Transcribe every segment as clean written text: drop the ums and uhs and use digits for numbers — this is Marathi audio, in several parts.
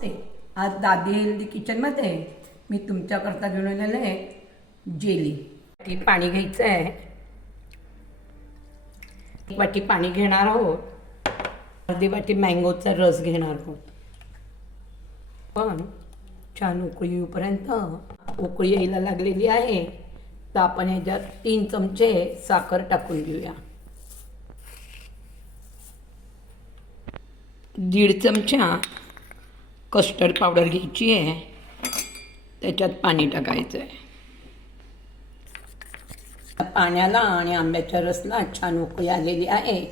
नमस्ते. आज दादी हेल्दी किचनमध्ये मी तुमच्याकरता घेऊन आलेलं आहे जेली. ती पाणी घ्यायचं आहे. एक वाटी पाणी घेणार आहोत. अर्धी वाटी मँगोचा रस घेणार आहोत. पण छान उकळी येऊपर्यंत उकळी यायला लागलेली आहे तर आपण ह्याच्यात 3 चमचे साखर टाकून घेऊया. 1.5 चमचा कस्टर्ड पावडर घ्यायची आहे. त्याच्यात पाणी टाकायचं आहे. पाण्याला आणि आंब्याच्या रसला छान उकळी आलेली आहे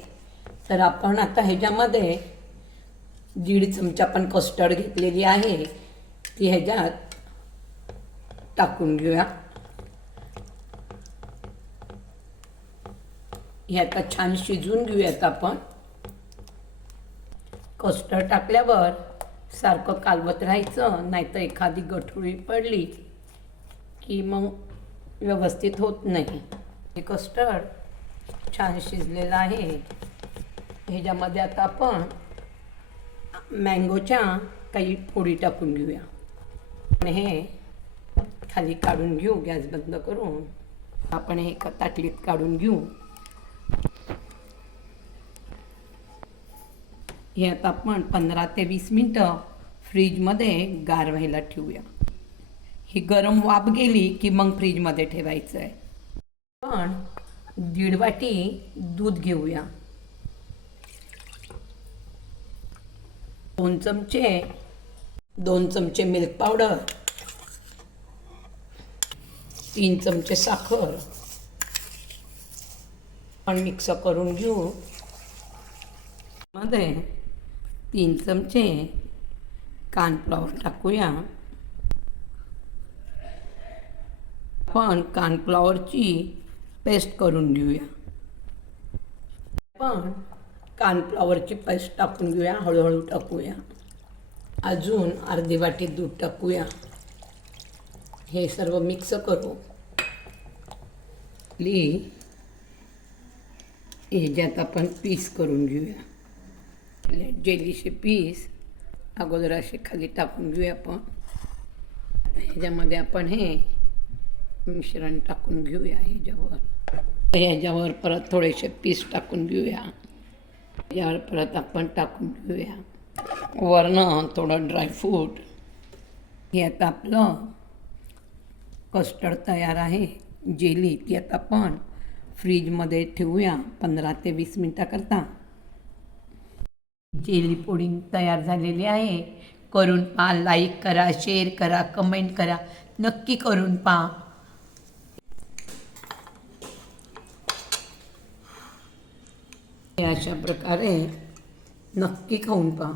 तर आपण आता ह्याच्यामध्ये 1.5 चमचा पण कस्टर्ड घेतलेली आहे ती ह्याच्यात टाकून घेऊया. हे आता छान शिजवून घेऊयात आपण. कस्टर्ड टाकल्यावर सारखं कालवत राहायचं, नाहीतर एखादी गठुळी पडली की मग व्यवस्थित होत नाही. हे कस्टर्ड छान शिजलेलं आहे. ह्याच्यामध्ये आता आपण मँगोच्या काही फोडी टाकून घेऊया आणि हे खाली काढून घेऊ. गॅस बंद करून आपण हे एका ताटलीत काढून घेऊ. हे आता आपण 15 ते 20 मिनटं फ्रीजमध्ये गार व्हायला ठेवूया. ही गरम वाफ गेली की मग फ्रीजमध्ये ठेवायचं आहे. पण 1.5 वाटी दूध घेऊया. 2 चमचे मिल्क पावडर, 3 चमचे साखर पण मिक्स करून घेऊ. मध्ये 3 चमचे कॉर्नफ्लॉवर टाकूया. पण कॉर्नफ्लॉवरची पेस्ट करून घेऊया. पण कॉर्नफ्लॉवरची पेस्ट टाकून घेऊया. हळूहळू टाकूया. अजून अर्धी वाटी दूध टाकूया. हे सर्व मिक्स करू. ह्याच्यात आपण पीस करून घेऊया. जेलीचे पीस अगोदर असे खाली टाकून घेऊया. आपण ह्याच्यामध्ये आपण हे मिश्रण टाकून घेऊया. ह्याच्यावर परत थोडेसे पीस टाकून घेऊया. ह्यावर परत आपण टाकून घेऊया. वरनं थोडं ड्रायफ्रूट. हे आता आपलं कस्टर्ड तयार आहे. जेली ती आता आपण फ्रीजमध्ये ठेवूया 15 ते 20 मिनटाकरता. जेली पुडिंग तयार झालेली आहे. करून पहा. लाईक करा, शेअर करा, कमेंट करा. नक्की करून पहा. अशा प्रकारे नक्की खाऊन पहा.